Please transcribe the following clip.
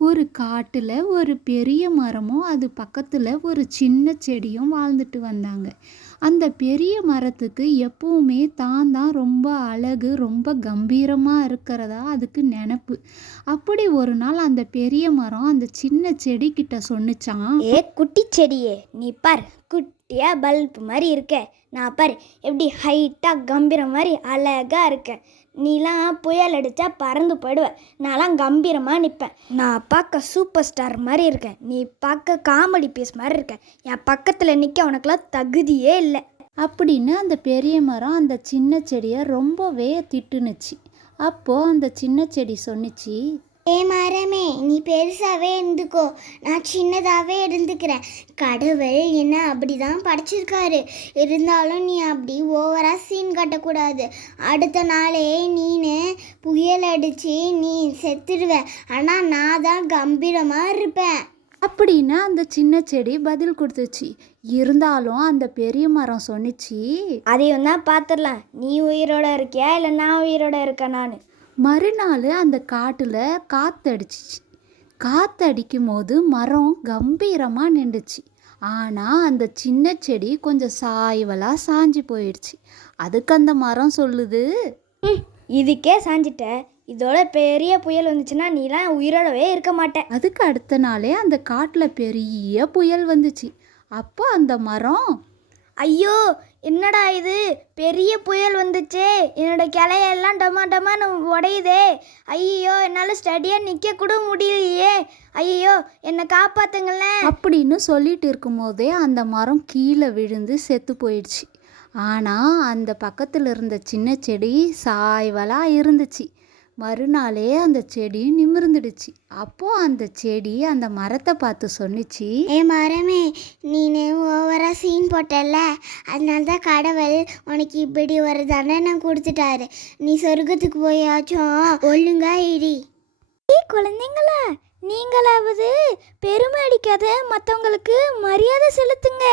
ஒரு காட்டுல ஒரு பெரிய மரமும், அது பக்கத்துல ஒரு சின்ன செடியும் வாழ்ந்துட்டு வந்தாங்க. அந்த பெரிய மரத்துக்கு எப்பவுமே தான் தான் ரொம்ப அழகு, ரொம்ப கம்பீரமா இருக்கிறதா அதுக்கு நெனப்பு. அப்படி ஒரு நாள் அந்த பெரிய மரம் அந்த சின்ன செடிகிட்ட சொன்னுச்சாம். ஏ குட்டி செடியே, நீ பார், குட்டியா பல்ப் மாதிரி இருக்க. நான் பார் எப்படி ஹைட்டாக கம்பீரம் மாதிரி அழகா இருக்கேன். நீலாம் புயல் அடித்தா பறந்து போயிடுவேன். நான்லாம் கம்பீரமாக நிற்பேன். நான் பார்க்க சூப்பர் ஸ்டார் மாதிரி இருக்கேன். நீ பார்க்க காமெடி பீஸ் மாதிரி இருக்கேன். என் பக்கத்தில் நிற்க உனக்குலாம் தகுதியே இல்லை அப்படின்னு அந்த பெரிய மரம் அந்த சின்ன செடியை ரொம்பவே திட்டுனுச்சு. அப்போ அந்த சின்ன செடி சொன்னுச்சு, ஏ மரமே, நீ பெருசாகவே இருந்துக்கோ, நான் சின்னதாகவே இருந்துக்கிறேன். கடவுள் என்ன அப்படி தான் படைச்சிருக்காரு. இருந்தாலும் நீ அப்படி ஓவராக சீன் காட்டக்கூடாது. அடுத்த நாளே நீனு புயல் அடித்து நீ செத்துடுவ. ஆனால் நான் தான் கம்பீரமாக இருப்பேன் அப்படின்னு அந்த சின்ன செடி பதில் கொடுத்துச்சு. இருந்தாலும் அந்த பெரிய மரம் சொன்னிச்சு, அதையும் தான் பார்த்துடலாம். நீ உயிரோட இருக்கியா இல்லை நான் உயிரோட இருக்கேன்? நான் மறுநாள் அந்த காட்டில் காற்றடிச்சிச்சு. காற்றடிக்கும் போது மரம் கம்பீரமாக நின்றுச்சு. ஆனால் அந்த சின்ன செடி கொஞ்சம் சாய்வலாக சாஞ்சு போயிடுச்சு. அதுக்கு அந்த மரம் சொல்லுது, இதுக்கே சாஞ்சிட்ட, இதோட பெரிய புயல் வந்துச்சுன்னா நீலாம் உயிரோடவே இருக்க மாட்டேன். அதுக்கு அடுத்த நாளே அந்த காட்டில் பெரிய புயல் வந்துச்சு. அப்போ அந்த மரம், ஐயோ என்னடா இது, பெரிய புயல் வந்துச்சே, என்னோட கிளையெல்லாம் டமா டமான்னு உடையுதே. ஐயோ என்னால் ஸ்டடியாக நிற்க கூட முடியலையே. ஐயோ என்னை காப்பாற்றுங்களேன் அப்படின்னு சொல்லிட்டு இருக்கும்போதே அந்த மரம் கீழே விழுந்து செத்து போயிடுச்சு. ஆனால் அந்த பக்கத்தில் இருந்த சின்ன செடி சாய்வலாக இருந்துச்சு. மறுநாளே அந்த செடி நிமிர்ந்துடுச்சு. அப்போ அந்த செடி அந்த மரத்தை பார்த்து சொன்னிச்சு, ஏ மரமே, நீனு ஓவராக சீன் போட்டல, அதனால தான் கடவுள் உனக்கு இப்படி ஒரு தண்டனை கொடுத்துட்டாரு. நீ சொர்க்கத்துக்கு போயாச்சும் ஒழுங்கா இடி. குழந்தைங்களா, நீங்களாவது பெருமை அடிக்காத மற்றவங்களுக்கு மரியாதை செலுத்துங்க.